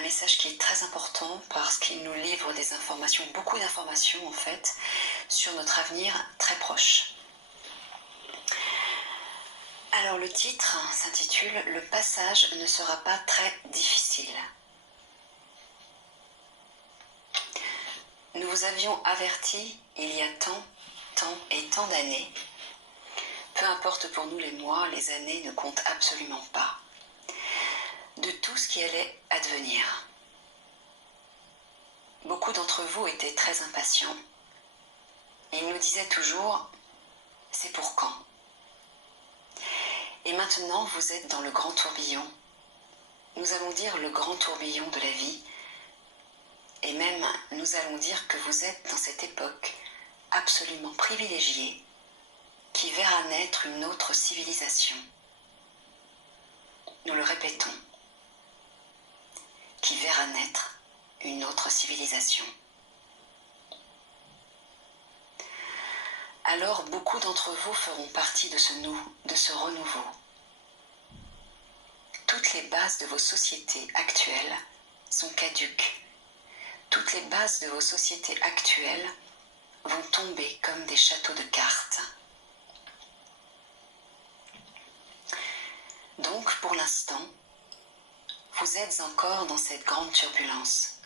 un message qui est très important parce qu'il nous livre des informations, beaucoup d'informations en fait, sur notre avenir très proche. Alors le titre s'intitule « Le passage ne sera pas très difficile ». Nous vous avions averti il y a tant et tant d'années. Peu importe pour nous les mois, les années ne comptent absolument pas. De tout ce qui allait advenir. Beaucoup d'entre vous étaient très impatients. Ils nous disaient toujours « c'est pour quand ?» Et maintenant vous êtes dans le grand tourbillon. Nous allons dire le grand tourbillon de la vie. Et même nous allons dire que vous êtes dans cette époque absolument privilégiée qui verra naître une autre civilisation. Nous le répétons, qui verra naître une autre civilisation. Alors beaucoup d'entre vous feront partie de ce renouveau. Toutes les bases de vos sociétés actuelles sont caduques. Toutes les bases de vos sociétés actuelles vont tomber comme des châteaux de cartes. Donc, pour l'instant, vous êtes encore dans cette grande turbulence.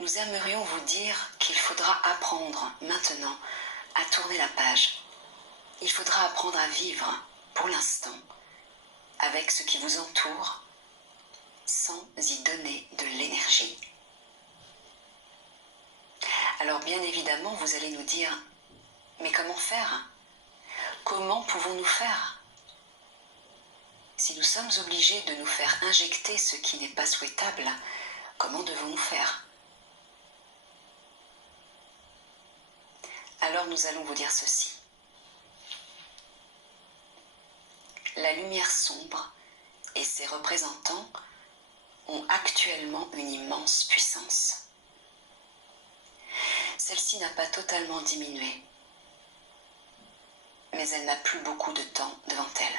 Nous aimerions vous dire qu'il faudra apprendre maintenant à tourner la page. Il faudra apprendre à vivre, pour l'instant, avec ce qui vous entoure, sans y donner de l'énergie. Alors bien évidemment, vous allez nous dire, mais comment faire? Comment pouvons-nous faire? Si nous sommes obligés de nous faire injecter ce qui n'est pas souhaitable, comment devons-nous faire? Alors nous allons vous dire ceci. La lumière sombre et ses représentants ont actuellement une immense puissance. Celle-ci n'a pas totalement diminué, mais elle n'a plus beaucoup de temps devant elle.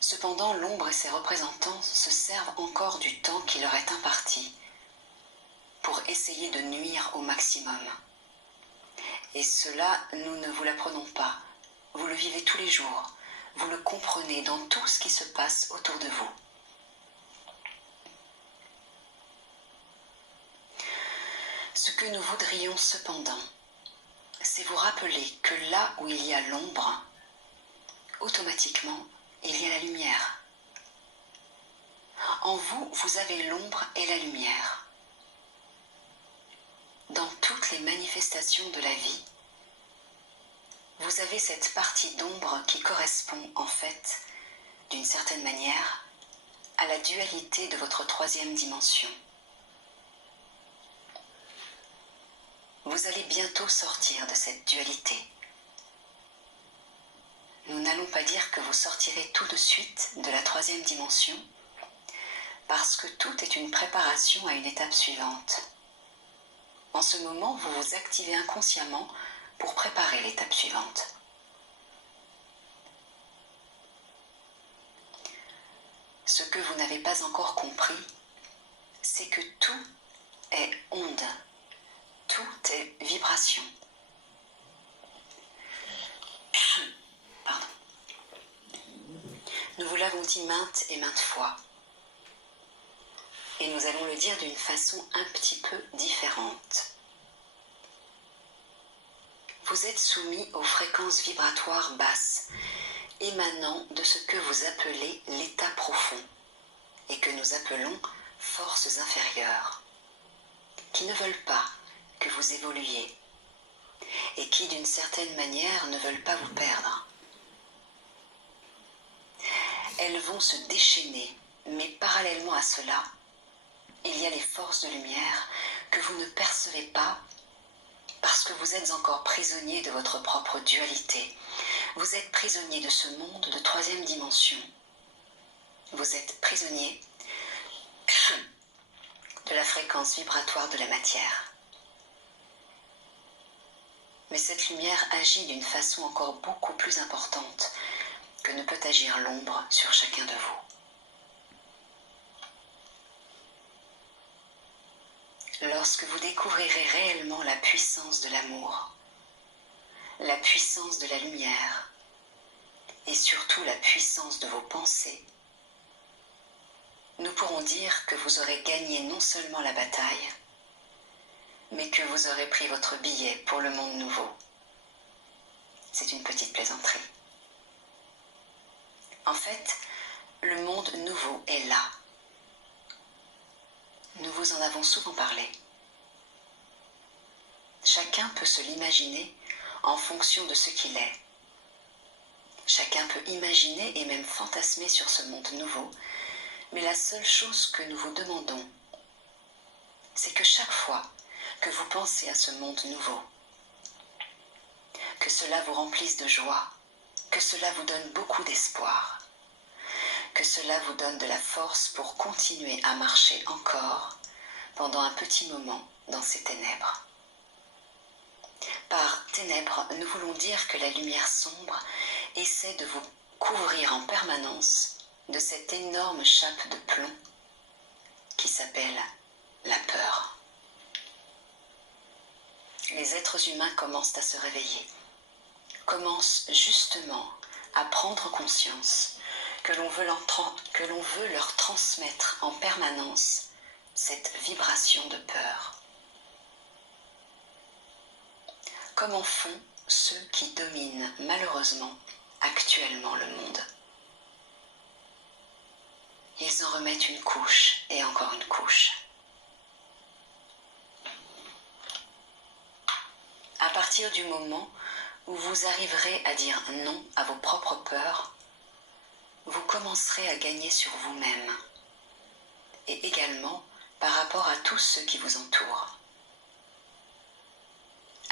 Cependant, l'ombre et ses représentants se servent encore du temps qui leur est imparti pour essayer de nuire au maximum. Et cela, nous ne vous l'apprenons pas. Vous le vivez tous les jours. Vous le comprenez dans tout ce qui se passe autour de vous. Ce que nous voudrions cependant, c'est vous rappeler que là où il y a l'ombre, automatiquement, il y a la lumière. En vous, vous avez l'ombre et la lumière. Dans toutes les manifestations de la vie, vous avez cette partie d'ombre qui correspond en fait, d'une certaine manière, à la dualité de votre troisième dimension. Vous allez bientôt sortir de cette dualité. Nous n'allons pas dire que vous sortirez tout de suite de la troisième dimension, parce que tout est une préparation à une étape suivante. En ce moment, vous vous activez inconsciemment pour préparer l'étape suivante. Ce que vous n'avez pas encore compris, c'est que tout est onde, tout est vibration. Pardon. Nous vous l'avons dit maintes et maintes fois. Et nous allons le dire d'une façon un petit peu différente. Vous êtes soumis aux fréquences vibratoires basses, émanant de ce que vous appelez l'état profond, et que nous appelons forces inférieures, qui ne veulent pas que vous évoluiez, et qui d'une certaine manière ne veulent pas vous perdre. Elles vont se déchaîner, mais parallèlement à cela, il y a les forces de lumière que vous ne percevez pas parce que vous êtes encore prisonnier de votre propre dualité. Vous êtes prisonnier de ce monde de troisième dimension. Vous êtes prisonnier de la fréquence vibratoire de la matière. Mais cette lumière agit d'une façon encore beaucoup plus importante que ne peut agir l'ombre sur chacun de vous. lorsque vous découvrirez réellement la puissance de l'amour, la puissance de la lumière et surtout la puissance de vos pensées, nous pourrons dire que vous aurez gagné non seulement la bataille, mais que vous aurez pris votre billet pour le monde nouveau. C'est une petite plaisanterie. En fait, le monde nouveau est là. Nous vous en avons souvent parlé. Chacun peut se l'imaginer en fonction de ce qu'il est. Chacun peut imaginer et même fantasmer sur ce monde nouveau, mais la seule chose que nous vous demandons, c'est que chaque fois que vous pensez à ce monde nouveau, que cela vous remplisse de joie, que cela vous donne beaucoup d'espoir, que cela vous donne de la force pour continuer à marcher encore pendant un petit moment dans ces ténèbres. Par ténèbres, nous voulons dire que la lumière sombre essaie de vous couvrir en permanence de cette énorme chape de plomb qui s'appelle la peur. Les êtres humains commencent à se réveiller, commencent justement à prendre conscience que l'on veut leur transmettre en permanence cette vibration de peur. Comment font ceux qui dominent malheureusement actuellement le monde? Ils en remettent une couche et encore une couche. À partir du moment où vous arriverez à dire non à vos propres peurs, vous commencerez à gagner sur vous-même et également par rapport à tous ceux qui vous entourent.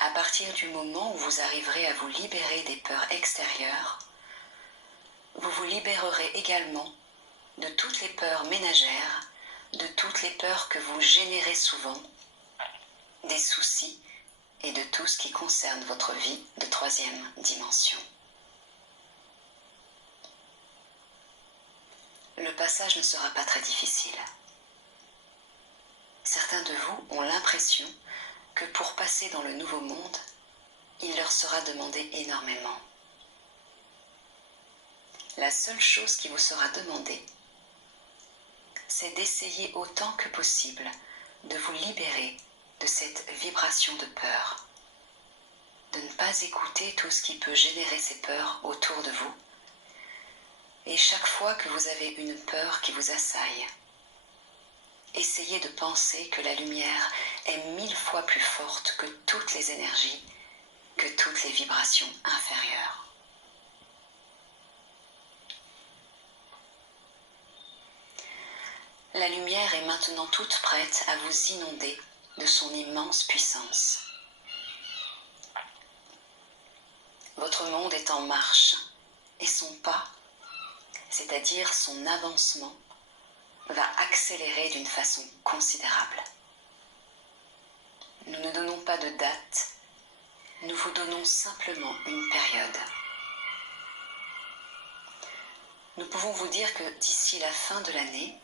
À partir du moment où vous arriverez à vous libérer des peurs extérieures, vous vous libérerez également de toutes les peurs ménagères, de toutes les peurs que vous générez souvent, des soucis et de tout ce qui concerne votre vie de troisième dimension. Le passage ne sera pas très difficile. Certains de vous ont l'impression que pour passer dans le nouveau monde, il leur sera demandé énormément. La seule chose qui vous sera demandée, c'est d'essayer autant que possible de vous libérer de cette vibration de peur, de ne pas écouter tout ce qui peut générer ces peurs autour de vous. Et chaque fois que vous avez une peur qui vous assaille, essayez de penser que la lumière est 1000 fois plus forte que toutes les énergies, que toutes les vibrations inférieures. La lumière est maintenant toute prête à vous inonder de son immense puissance. Votre monde est en marche et son pas, c'est-à-dire son avancement, va accélérer d'une façon considérable. Nous ne donnons pas de date, nous vous donnons simplement une période. Nous pouvons vous dire que d'ici la fin de l'année,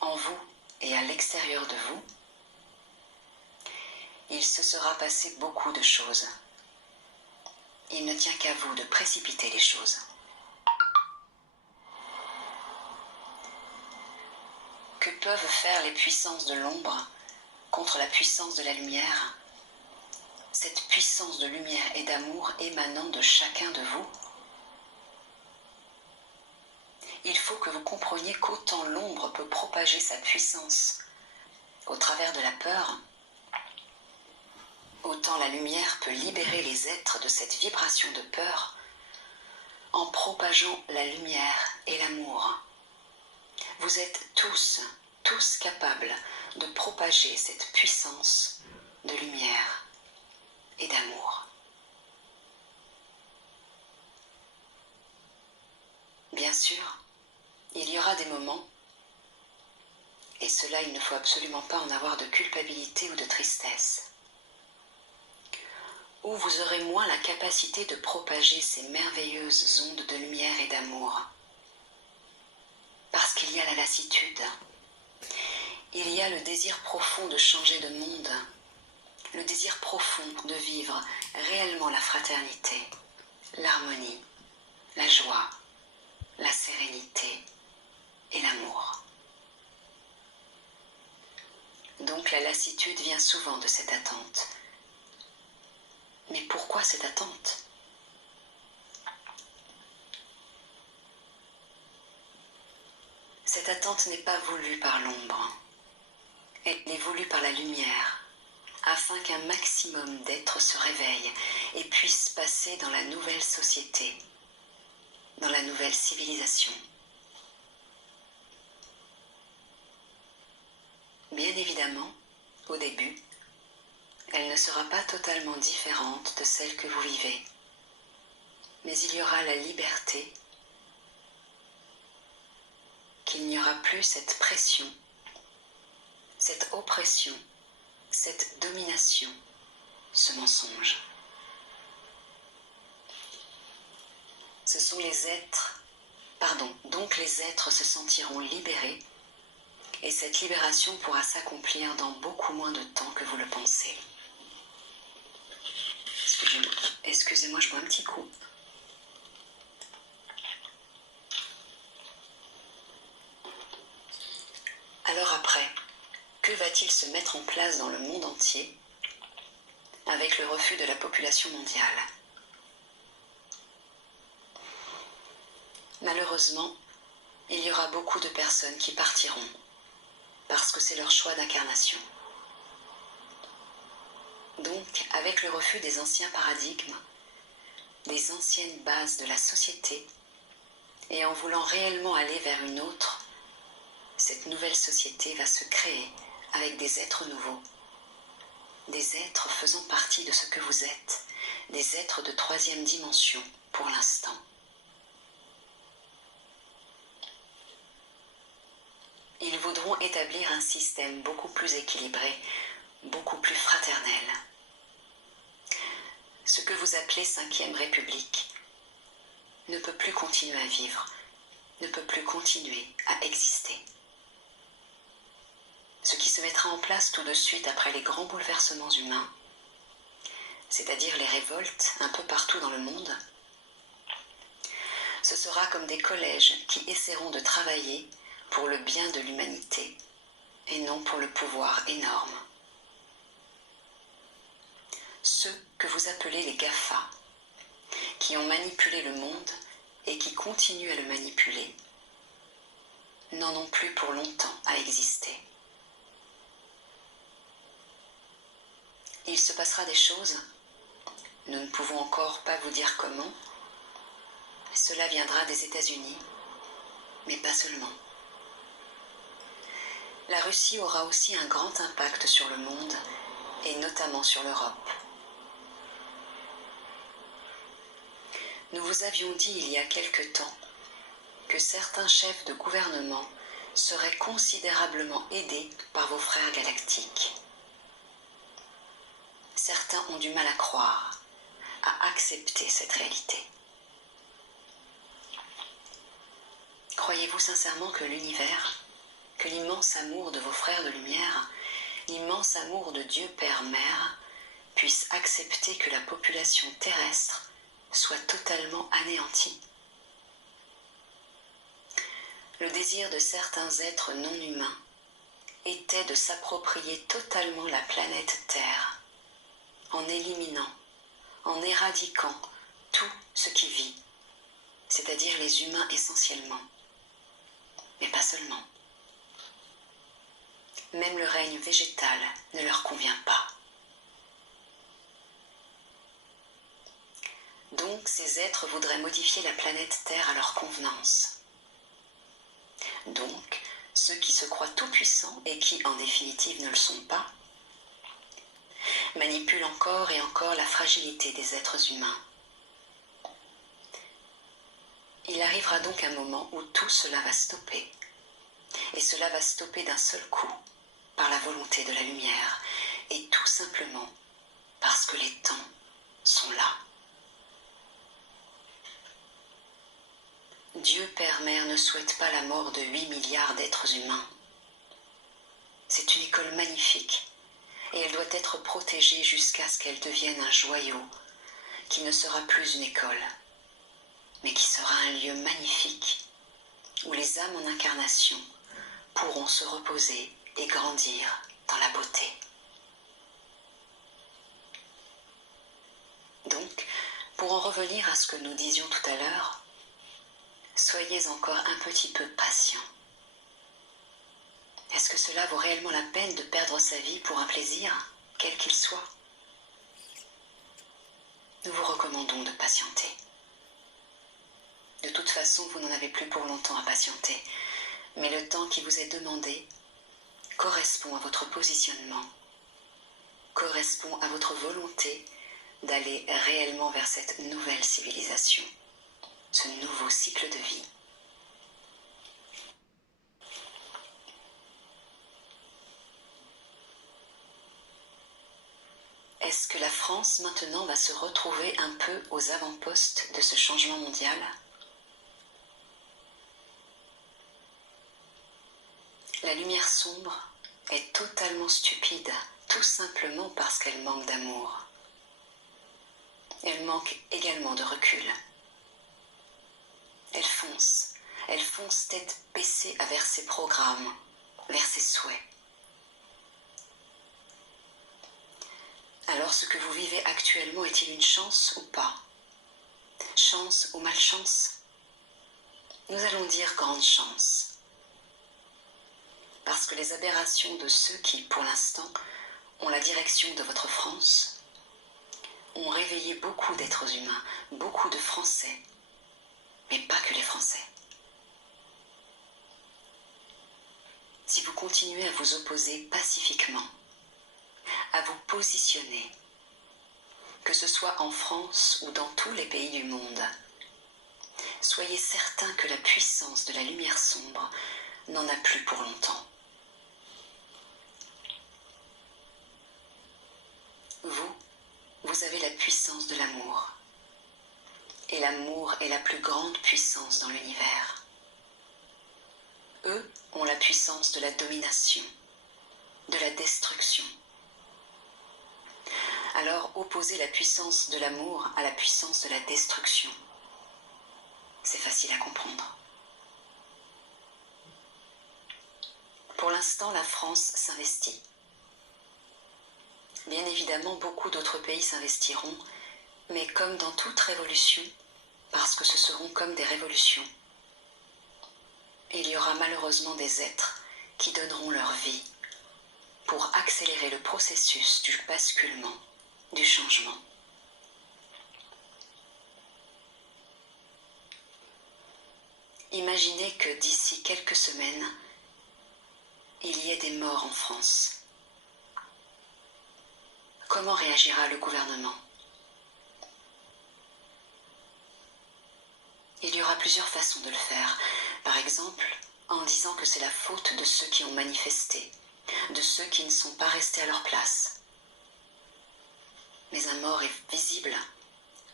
en vous et à l'extérieur de vous, il se sera passé beaucoup de choses. Il ne tient qu'à vous de précipiter les choses. Que peuvent faire les puissances de l'ombre contre la puissance de la lumière, cette puissance de lumière et d'amour émanant de chacun de vous? Il faut que vous compreniez qu'autant l'ombre peut propager sa puissance au travers de la peur, autant la lumière peut libérer les êtres de cette vibration de peur en propageant la lumière et l'amour. Vous êtes tous capables de propager cette puissance de lumière et d'amour. Bien sûr, il y aura des moments, et cela il ne faut absolument pas en avoir de culpabilité ou de tristesse, où vous aurez moins la capacité de propager ces merveilleuses ondes de lumière et d'amour. Parce qu'il y a la lassitude, Il y a le désir profond de changer de monde, le désir profond de vivre réellement la fraternité, l'harmonie, la joie, la sérénité et l'amour. Donc la lassitude vient souvent de cette attente. Mais pourquoi cette attente ? Cette attente n'est pas voulue par l'ombre, elle est voulue par la lumière, afin qu'un maximum d'êtres se réveillent et puissent passer dans la nouvelle société, dans la nouvelle civilisation. Bien évidemment, au début, elle ne sera pas totalement différente de celle que vous vivez, mais il y aura la liberté, qu'il n'y aura plus cette pression, cette oppression, cette domination, ce mensonge. Ce sont les êtres, donc les êtres se sentiront libérés et cette libération pourra s'accomplir dans beaucoup moins de temps que vous le pensez. Excusez-moi, je bois un petit coup. Alors après, que va-t-il se mettre en place dans le monde entier avec le refus de la population mondiale ? Malheureusement, il y aura beaucoup de personnes qui partiront parce que c'est leur choix d'incarnation. Donc, avec le refus des anciens paradigmes, des anciennes bases de la société, et en voulant réellement aller vers une autre, cette nouvelle société va se créer avec des êtres nouveaux, des êtres faisant partie de ce que vous êtes, des êtres de 3e dimension pour l'instant. Ils voudront établir un système beaucoup plus équilibré, beaucoup plus fraternel. Ce que vous appelez 5e République ne peut plus continuer à vivre, ne peut plus continuer à exister. Ce qui se mettra en place tout de suite après les grands bouleversements humains, c'est-à-dire les révoltes un peu partout dans le monde, ce sera comme des collèges qui essaieront de travailler pour le bien de l'humanité et non pour le pouvoir énorme. Ceux que vous appelez les GAFA, qui ont manipulé le monde et qui continuent à le manipuler, n'en ont plus pour longtemps à exister. Il se passera des choses, nous ne pouvons encore pas vous dire comment, cela viendra des États-Unis, mais pas seulement. La Russie aura aussi un grand impact sur le monde, et notamment sur l'Europe. Nous vous avions dit il y a quelque temps que certains chefs de gouvernement seraient considérablement aidés par vos frères galactiques. Certains ont du mal à croire, à accepter cette réalité. Croyez-vous sincèrement que l'univers, que l'immense amour de vos frères de lumière, l'immense amour de Dieu Père-Mère, puisse accepter que la population terrestre soit totalement anéantie ? Le désir de certains êtres non humains était de s'approprier totalement la planète Terre, en éliminant, en éradiquant tout ce qui vit, c'est-à-dire les humains essentiellement, mais pas seulement. Même le règne végétal ne leur convient pas. Donc ces êtres voudraient modifier la planète Terre à leur convenance. Donc, ceux qui se croient tout-puissants et qui, en définitive, ne le sont pas, manipulent encore et encore la fragilité des êtres humains. Il arrivera donc un moment où tout cela va stopper. Et cela va stopper d'un seul coup, par la volonté de la lumière, et tout simplement parce que les temps sont là. Dieu Père-Mère ne souhaite pas la mort de 8 milliards d'êtres humains. C'est une école magnifique et elle doit être protégée jusqu'à ce qu'elle devienne un joyau qui ne sera plus une école, mais qui sera un lieu magnifique où les âmes en incarnation pourront se reposer et grandir dans la beauté. Donc, pour en revenir à ce que nous disions tout à l'heure, soyez encore un petit peu patient. Est-ce que cela vaut réellement la peine de perdre sa vie pour un plaisir, quel qu'il soit? Nous vous recommandons de patienter. De toute façon, vous n'en avez plus pour longtemps à patienter, mais le temps qui vous est demandé correspond à votre positionnement, correspond à votre volonté d'aller réellement vers cette nouvelle civilisation, ce nouveau cycle de vie. Est-ce que la France maintenant va se retrouver un peu aux avant-postes de ce changement mondial? La lumière sombre est totalement stupide, tout simplement parce qu'elle manque d'amour. Elle manque également de recul. Elle fonce tête baissée vers ses programmes, vers ses souhaits. Alors ce que vous vivez actuellement est-il une chance ou pas? Chance ou malchance? Nous allons dire grande chance. Parce que les aberrations de ceux qui, pour l'instant, ont la direction de votre France, ont réveillé beaucoup d'êtres humains, beaucoup de Français, mais pas que les Français. Si vous continuez à vous opposer pacifiquement, à vous positionner, que ce soit en France ou dans tous les pays du monde, soyez certains que la puissance de la lumière sombre n'en a plus pour longtemps. Vous avez la puissance de l'amour. Et l'amour est la plus grande puissance dans l'univers. Eux ont la puissance de la domination, de la destruction. Alors opposer la puissance de l'amour à la puissance de la destruction, c'est facile à comprendre. Pour l'instant, la France s'investit. Bien évidemment, beaucoup d'autres pays s'investiront, mais comme dans toute révolution, parce que ce seront comme des révolutions, il y aura malheureusement des êtres qui donneront leur vie pour accélérer le processus du basculement, du changement. Imaginez que d'ici quelques semaines, il y ait des morts en France. Comment réagira le gouvernement? Il y aura plusieurs façons de le faire. Par exemple, en disant que c'est la faute de ceux qui ont manifesté, de ceux qui ne sont pas restés à leur place. Mais un mort est visible.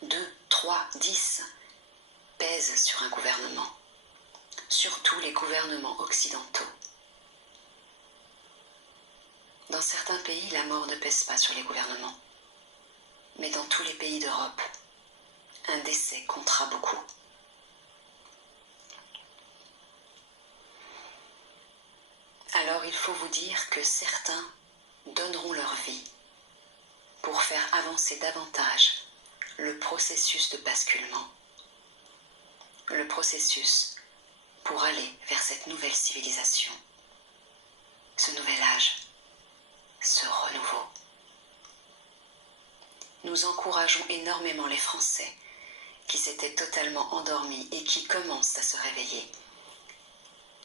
2, 3, 10 pèsent sur un gouvernement. Surtout les gouvernements occidentaux. Dans certains pays, la mort ne pèse pas sur les gouvernements. Mais dans tous les pays d'Europe, un décès comptera beaucoup. Alors il faut vous dire que certains donneront leur vie pour faire avancer davantage le processus de basculement. Le processus pour aller vers cette nouvelle civilisation, ce nouvel âge, ce renouveau. Nous encourageons énormément les Français qui s'étaient totalement endormis et qui commencent à se réveiller,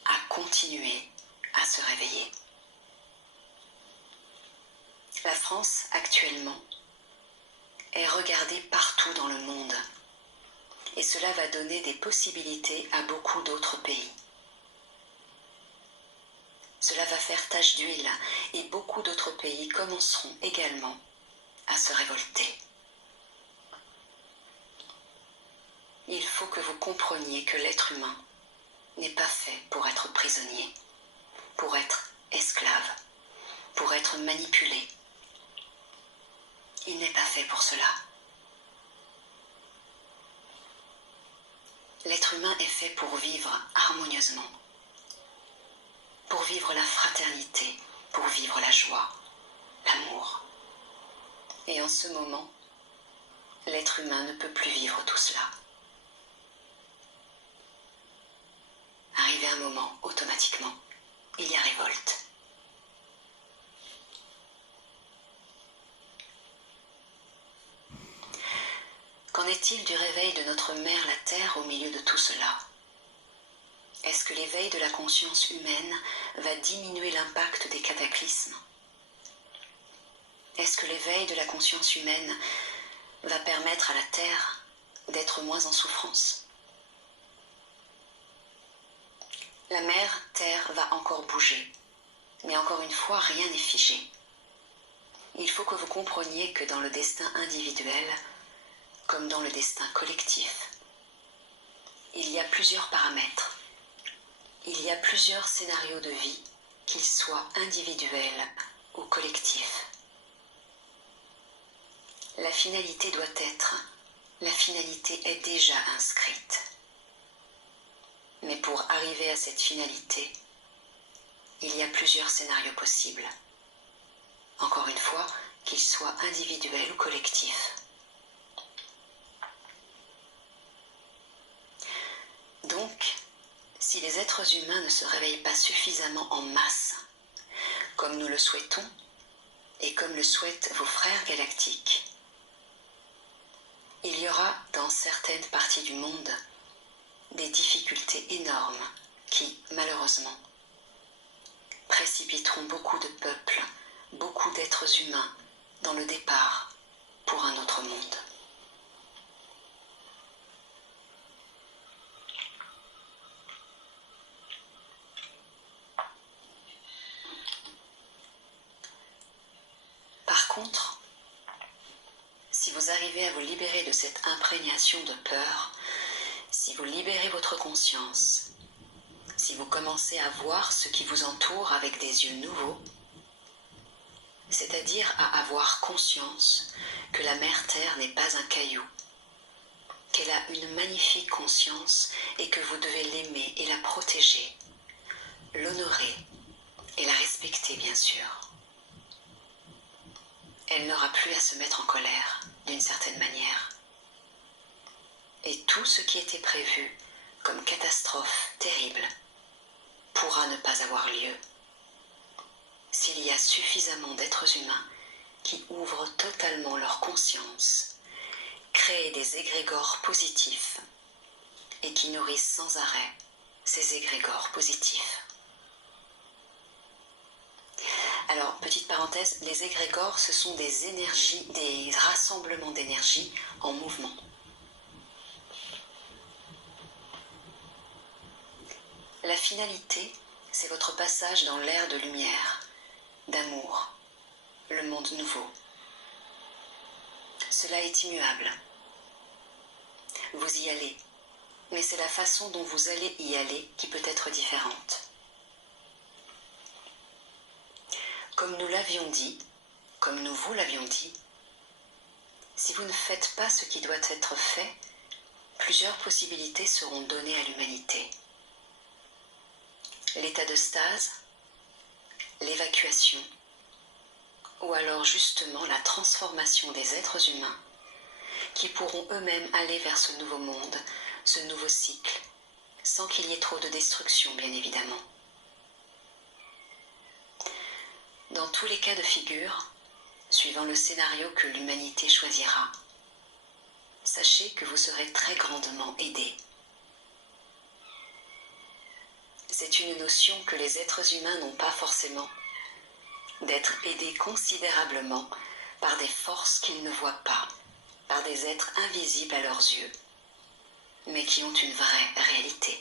à continuer à se réveiller. La France, actuellement, est regardée partout dans le monde et cela va donner des possibilités à beaucoup d'autres pays. Cela va faire tache d'huile et beaucoup d'autres pays commenceront également à se révolter. Il faut que vous compreniez que l'être humain n'est pas fait pour être prisonnier, pour être esclave. pour être manipulé. Il n'est pas fait pour cela. L'être humain est fait pour vivre harmonieusement, pour vivre la fraternité, pour vivre la joie, l'amour. Et en ce moment, l'être humain ne peut plus vivre tout cela. Arrivé un moment, automatiquement, il y a révolte. Qu'en est-il du réveil de notre mère la Terre au milieu de tout cela? Est-ce que l'éveil de la conscience humaine va diminuer l'impact des cataclysmes? Est-ce que l'éveil de la conscience humaine va permettre à la Terre d'être moins en souffrance? La mère Terre va encore bouger, mais encore une fois, rien n'est figé. Il faut que vous compreniez que dans le destin individuel, comme dans le destin collectif, il y a plusieurs paramètres. Il y a plusieurs scénarios de vie, qu'ils soient individuels ou collectifs. La finalité doit être, la finalité est déjà inscrite. Mais pour arriver à cette finalité, il y a plusieurs scénarios possibles. Encore une fois, qu'ils soient individuels ou collectifs. Donc, si les êtres humains ne se réveillent pas suffisamment en masse, comme nous le souhaitons, et comme le souhaitent vos frères galactiques, il y aura dans certaines parties du monde des difficultés énormes qui, malheureusement, précipiteront beaucoup de peuples, beaucoup d'êtres humains dans le départ pour un autre monde. Par contre, si vous arrivez à vous libérer de cette imprégnation de peur, si vous libérez votre conscience, si vous commencez à voir ce qui vous entoure avec des yeux nouveaux, c'est-à-dire à avoir conscience que la Mère Terre n'est pas un caillou, qu'elle a une magnifique conscience et que vous devez l'aimer et la protéger, l'honorer et la respecter bien sûr. Elle n'aura plus à se mettre en colère d'une certaine manière. Et tout ce qui était prévu comme catastrophe terrible pourra ne pas avoir lieu s'il y a suffisamment d'êtres humains qui ouvrent totalement leur conscience, créent des égrégores positifs et qui nourrissent sans arrêt ces égrégores positifs. Alors, petite parenthèse, les égrégores, ce sont des énergies, des rassemblements d'énergie en mouvement. La finalité, c'est votre passage dans l'ère de lumière, d'amour, le monde nouveau. Cela est immuable. Vous y allez, mais c'est la façon dont vous allez y aller qui peut être différente. Comme nous l'avions dit, comme nous vous l'avions dit, si vous ne faites pas ce qui doit être fait, plusieurs possibilités seront données à l'humanité. L'état de stase, l'évacuation, ou alors justement la transformation des êtres humains qui pourront eux-mêmes aller vers ce nouveau monde, ce nouveau cycle, sans qu'il y ait trop de destruction bien évidemment. Dans tous les cas de figure, suivant le scénario que l'humanité choisira, sachez que vous serez très grandement aidés. C'est une notion que les êtres humains n'ont pas forcément, d'être aidés considérablement par des forces qu'ils ne voient pas, par des êtres invisibles à leurs yeux, mais qui ont une vraie réalité.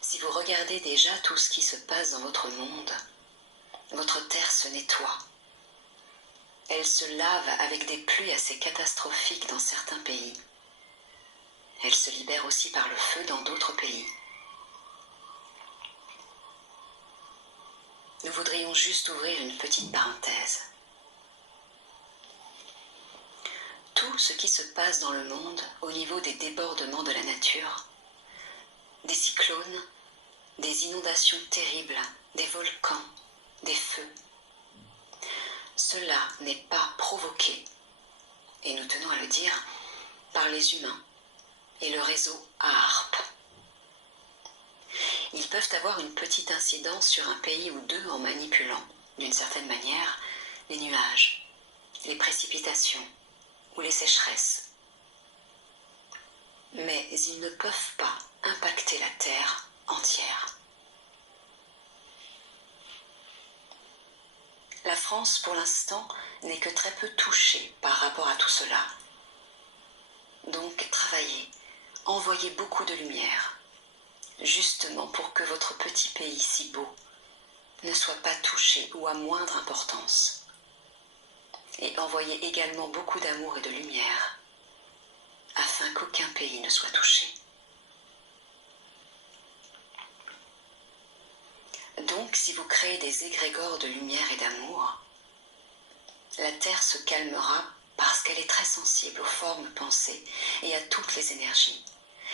Si vous regardez déjà tout ce qui se passe dans votre monde, votre terre se nettoie. Elle se lave avec des pluies assez catastrophiques dans certains pays. Elle se libère aussi par le feu dans d'autres pays. nous voudrions juste ouvrir une petite parenthèse. Tout ce qui se passe dans le monde au niveau des débordements de la nature, des cyclones, des inondations terribles, des volcans, des feux, cela n'est pas provoqué, et nous tenons à le dire, par les humains et le réseau AARP. Ils peuvent avoir une petite incidence sur un pays ou deux en manipulant, d'une certaine manière, les nuages, les précipitations ou les sécheresses. Mais ils ne peuvent pas impacter la Terre entière. La France, pour l'instant, n'est que très peu touchée par rapport à tout cela. Donc, travaillez, envoyez beaucoup de lumière, justement pour que votre petit pays si beau ne soit pas touché ou à moindre importance. Et envoyez également beaucoup d'amour et de lumière, afin qu'aucun pays ne soit touché. Donc, si vous créez des égrégores de lumière et d'amour, la Terre se calmera parce qu'elle est très sensible aux formes pensées et à toutes les énergies,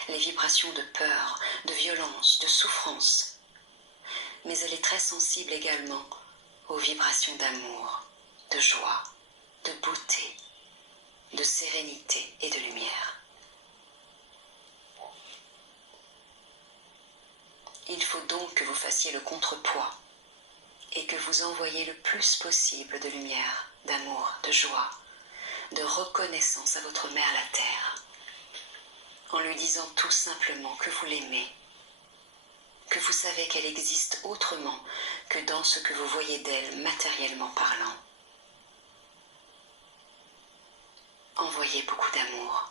les vibrations de peur, de violence, de souffrance. Mais elle est très sensible également aux vibrations d'amour, de joie, de beauté, de sérénité et de lumière. Il faut donc que vous fassiez le contrepoids et que vous envoyiez le plus possible de lumière, d'amour, de joie, de reconnaissance à votre mère la Terre, en lui disant tout simplement que vous l'aimez, que vous savez qu'elle existe autrement que dans ce que vous voyez d'elle matériellement parlant. Envoyez beaucoup d'amour,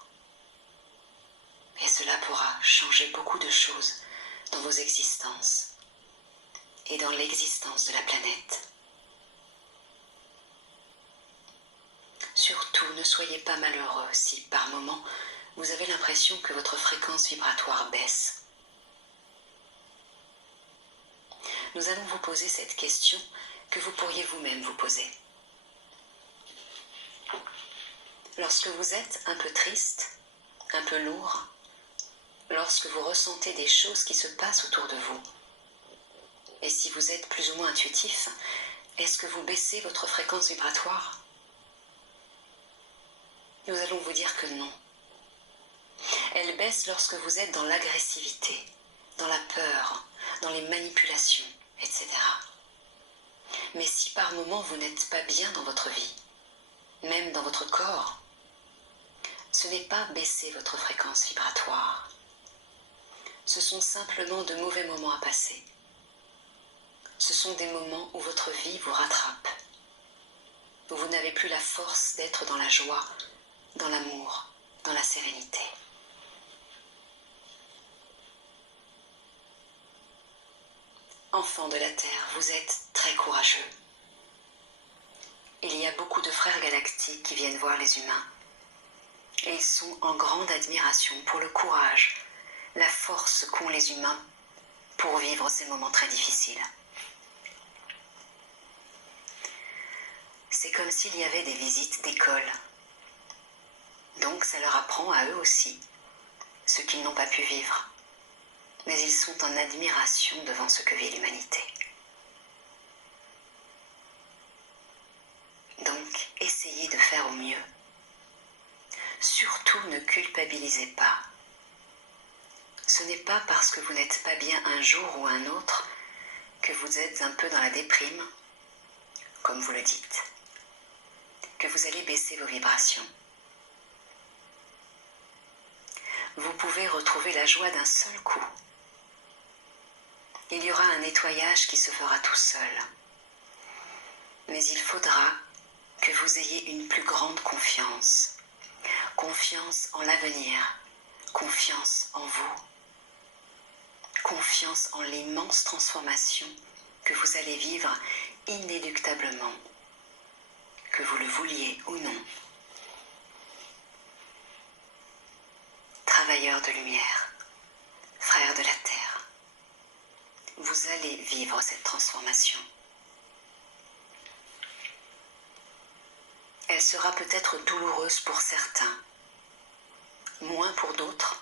et cela pourra changer beaucoup de choses dans vos existences et dans l'existence de la planète. Surtout, ne soyez pas malheureux si, par moments, vous avez l'impression que votre fréquence vibratoire baisse. Nous allons vous poser cette question que vous pourriez vous-même vous poser. Lorsque vous êtes un peu triste, un peu lourd, lorsque vous ressentez des choses qui se passent autour de vous, et si vous êtes plus ou moins intuitif, est-ce que vous baissez votre fréquence vibratoire ? Nous allons vous dire que non. Elle baisse lorsque vous êtes dans l'agressivité, dans la peur, dans les manipulations, etc. Mais si par moments vous n'êtes pas bien dans votre vie, même dans votre corps, ce n'est pas baisser votre fréquence vibratoire. Ce sont simplement de mauvais moments à passer. Ce sont des moments où votre vie vous rattrape, où vous n'avez plus la force d'être dans la joie, dans l'amour, dans la sérénité. Enfants de la Terre, vous êtes très courageux. Il y a beaucoup de frères galactiques qui viennent voir les humains. Et ils sont en grande admiration pour le courage, la force qu'ont les humains pour vivre ces moments très difficiles. C'est comme s'il y avait des visites d'école. Donc ça leur apprend à eux aussi ce qu'ils n'ont pas pu vivre. Mais ils sont en admiration devant ce que vit l'humanité. Donc essayez de faire au mieux. Surtout ne culpabilisez pas. Ce n'est pas parce que vous n'êtes pas bien un jour ou un autre que vous êtes un peu dans la déprime, comme vous le dites, que vous allez baisser vos vibrations. Vous pouvez retrouver la joie d'un seul coup. Il y aura un nettoyage qui se fera tout seul. Mais il faudra que vous ayez une plus grande confiance. Confiance en l'avenir, confiance en vous. Confiance en l'immense transformation que vous allez vivre inéluctablement, que vous le vouliez ou non. Travailleurs de lumière, frères de la Terre, vous allez vivre cette transformation. Elle sera peut-être douloureuse pour certains, moins pour d'autres,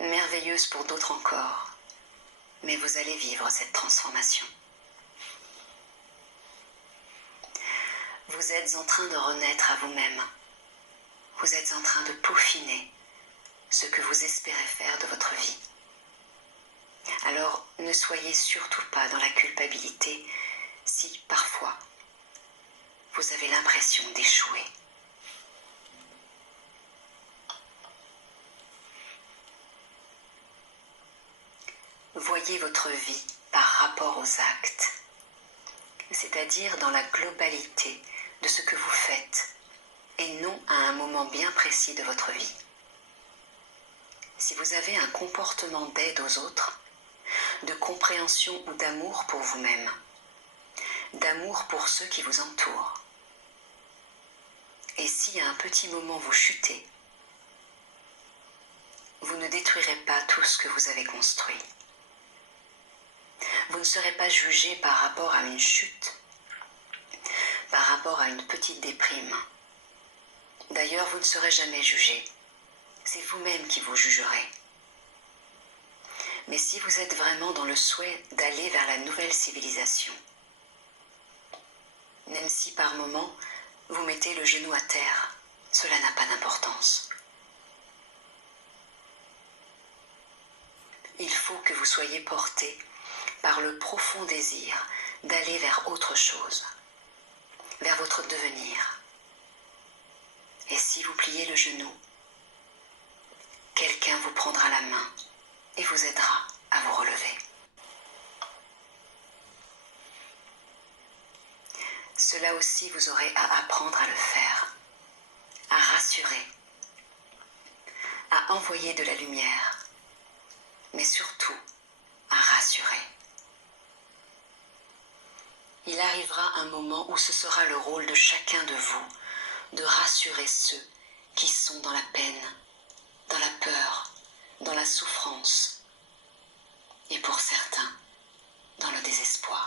merveilleuse pour d'autres encore, mais vous allez vivre cette transformation. Vous êtes en train de renaître à vous-même. Vous êtes en train de peaufiner ce que vous espérez faire de votre vie. Alors ne soyez surtout pas dans la culpabilité si parfois vous avez l'impression d'échouer. Voyez votre vie par rapport aux actes, c'est-à-dire dans la globalité de ce que vous faites et non à un moment bien précis de votre vie. Si vous avez un comportement d'aide aux autres, de compréhension ou d'amour pour vous-même, d'amour pour ceux qui vous entourent, et si à un petit moment vous chutez, vous ne détruirez pas tout ce que vous avez construit. Vous ne serez pas jugé par rapport à une chute, par rapport à une petite déprime. D'ailleurs, vous ne serez jamais jugé. C'est vous-même qui vous jugerez. Mais si vous êtes vraiment dans le souhait d'aller vers la nouvelle civilisation, même si par moments vous mettez le genou à terre, cela n'a pas d'importance. Il faut que vous soyez porté par le profond désir d'aller vers autre chose, vers votre devenir. Et si vous pliez le genou, quelqu'un vous prendra la main et vous aidera à vous relever. Cela aussi, vous aurez à apprendre à le faire, à rassurer, à envoyer de la lumière, mais surtout à rassurer. Il arrivera un moment où ce sera le rôle de chacun de vous de rassurer ceux qui sont dans la peine, dans la peur, dans la souffrance et pour certains, dans le désespoir.